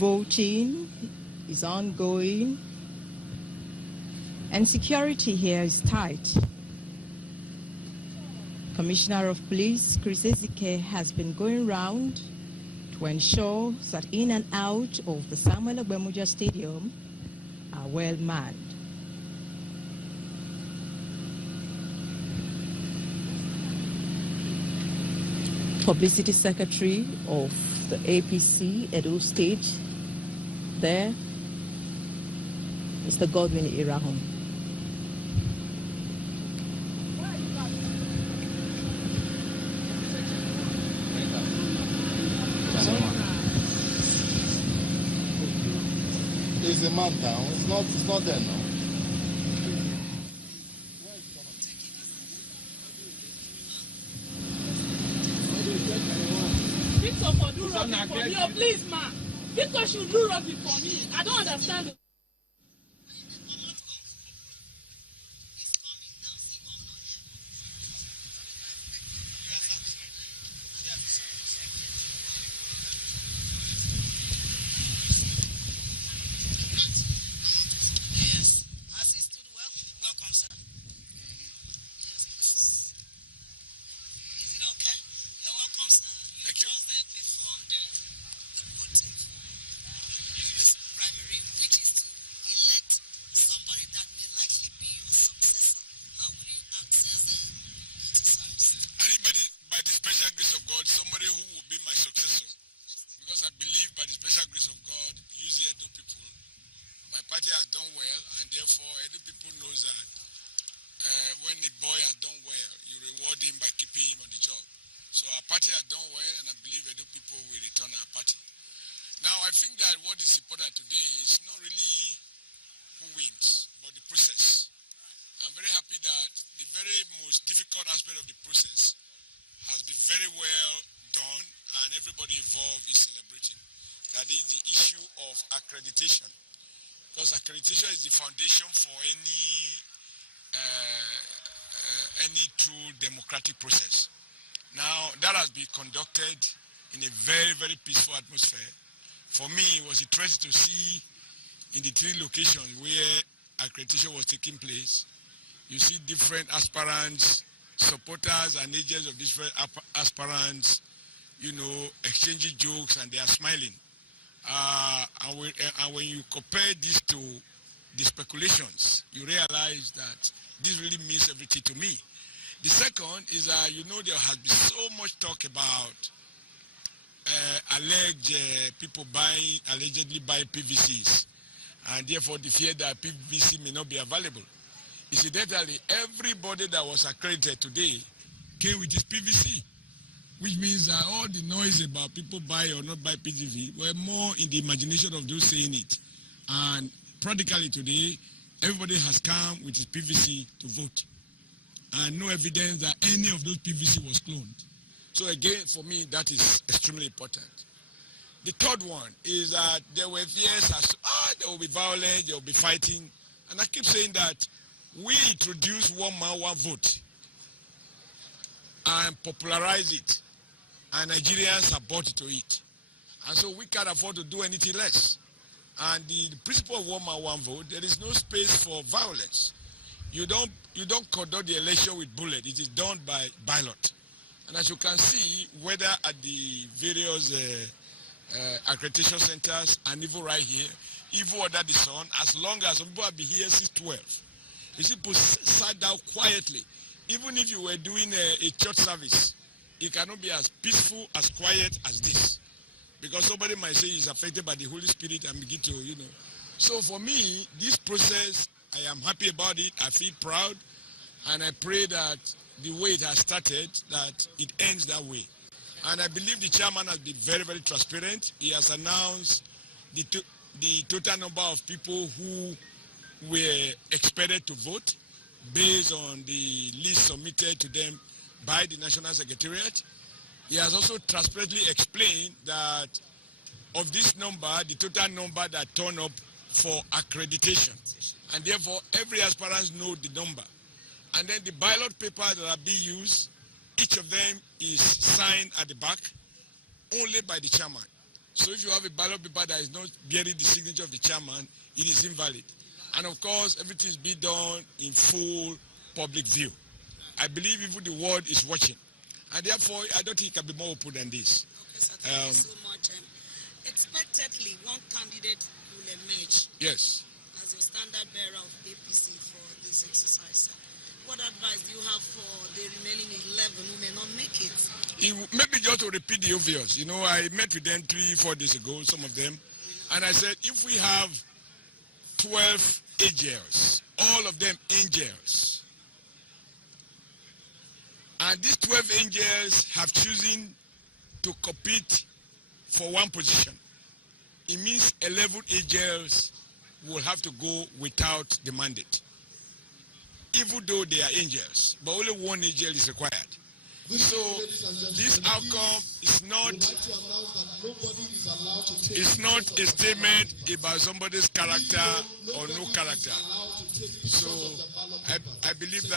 Voting is ongoing, and security here is tight. Commissioner of Police Chris Ezike has been going round to ensure that in and out of the Samuel Ogbemudia Stadium are well manned. Publicity Secretary of the APC, Edo State, there, Mr. Godwin Irahun. There's a man down. It's not there now. Victor for do rugby for me. Oh, please, ma. Victor should do rugby for me. I don't understand. Because accreditation is the foundation for any true democratic process. Now, that has been conducted in a very, very peaceful atmosphere. For me, it was interesting to see in the three locations where accreditation was taking place, you see different aspirants, supporters and agents of different aspirants, you know, exchanging jokes, and they are smiling. And when you compare this to the speculations, you realize that this really means everything to me. The second is that, you know, there has been so much talk about alleged people allegedly buying PVCs, and therefore the fear that PVC may not be available. Incidentally, everybody that was accredited today came with his PVC, which means that all the noise about people buy or not buy PVC were more in the imagination of those saying it. And practically today, everybody has come with his PVC to vote, and no evidence that any of those PVC was cloned. So again, for me, that is extremely important. The third one is that there were fears as there will be violence, there will be fighting. And I keep saying that we introduced one man, one vote and popularize it. And Nigerians are bought to it. And so we can't afford to do anything less. And the principle of one man, one vote, there is no space for violence. You don't conduct the election with bullet. It is done by ballot. And as you can see, whether at the various accreditation centers and even right here, even under the sun, as long as some people have been here since 12. You see, people sat down quietly. Even if you were doing a church service, it cannot be as peaceful, as quiet as this. Because somebody might say he's affected by the Holy Spirit and begin to, you know. So for me, this process, I am happy about it. I feel proud. And I pray that the way it has started, that it ends that way. And I believe the chairman has been very, very transparent. He has announced the total number of people who were expected to vote based on the list submitted to them by the National Secretariat. He has also transparently explained that of this number, the total number that turn up for accreditation. And therefore, every aspirant knows the number. And then the ballot papers that are being used, each of them is signed at the back only by the chairman. So if you have a ballot paper that is not bearing the signature of the chairman, it is invalid. And of course, everything is being done in full public view. I believe even the world is watching. And therefore, I don't think it can be more open than this. Okay, sir, thank you so much. Expectedly, one candidate will emerge. Yes. As your standard bearer of APC for this exercise, sir. What advice do you have for the remaining 11 who may not make it? Maybe just to repeat the obvious. You know, I met with them 3-4 days ago, some of them, and I said, if we have 12 angels, all of them angels, and these 12 angels have chosen to compete for one position, it means 11 angels will have to go without the mandate, even though they are angels, but only one angel is required. So this outcome is not a statement about somebody's character or no character. So I believe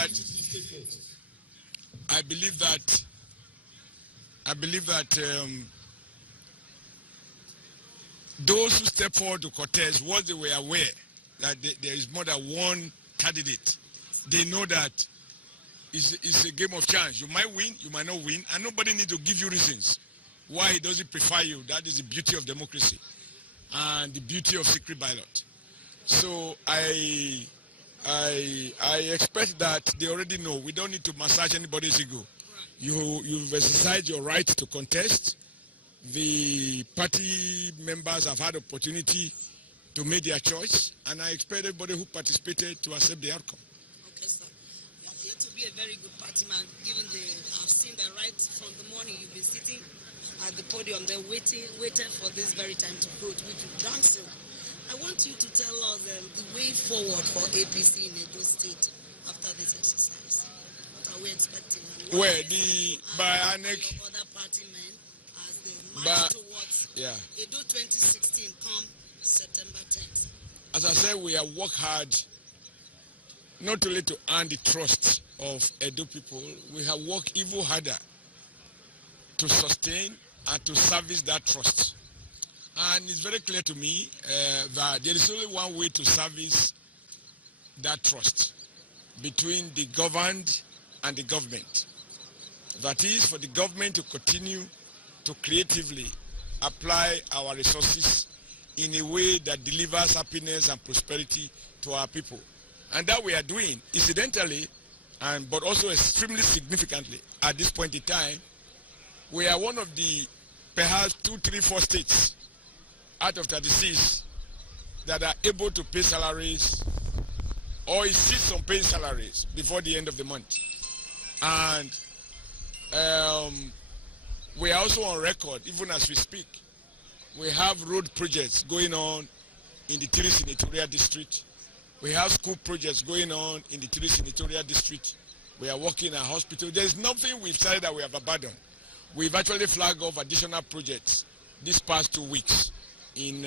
that those who step forward to contest, once they were aware that there is more than one candidate, they know that it's a game of chance. You might win, you might not win, and nobody needs to give you reasons why he doesn't prefer you. That is the beauty of democracy and the beauty of secret ballot. So I expect that they already know. We don't need to massage anybody's ego. You've exercised your right to contest. The party members have had opportunity to make their choice, and I expect everybody who participated to accept the outcome. Okay, sir. You appear to be a very good party man, given I've seen that right from the morning you've been sitting at the podium there waiting for this very time to vote, which you've done so. I want you to tell us the way forward for APC in Edo State after this exercise. What are we expecting? Well, other party men as they march towards Edo 2016 come September 10th. As I said, we have worked hard not only to earn the trust of Edo people, we have worked even harder to sustain and to service that trust. And it's very clear to me that there is only one way to service that trust between the governed and the government. That is for the government to continue to creatively apply our resources in a way that delivers happiness and prosperity to our people. And that we are doing, incidentally, but also extremely significantly at this point in time. We are one of the perhaps 2, 3, 4 states out of 36 that are able to pay salaries or insist on paying salaries before the end of the month. And we are also on record, even as we speak. We have road projects going on in the 3 senatorial district. We have school projects going on in the 3 senatorial district. We are working at hospital. There's nothing we've said that we have abandoned. We've actually flagged off additional projects this past 2 weeks in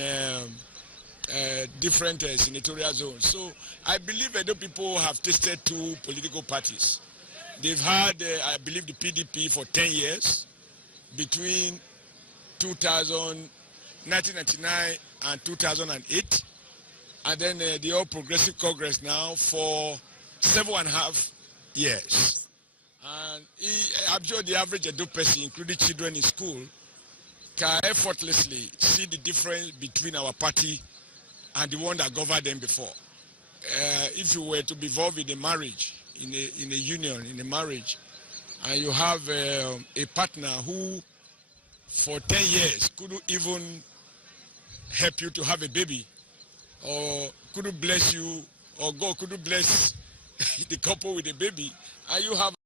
different senatorial zones. So I believe Edo people have tasted 2 political parties. They've had, I believe, the PDP for 10 years, between 1999 and 2008, and then the All Progressive Congress now for 7.5 years. And I'm sure the average Edo person, including children in school, can effortlessly see the difference between our party and the one that governed them before. If you were to be involved in a marriage, in a union, in a marriage, and you have a partner who for 10 years couldn't even help you to have a baby, or couldn't bless you, or God couldn't bless the couple with a baby, and you have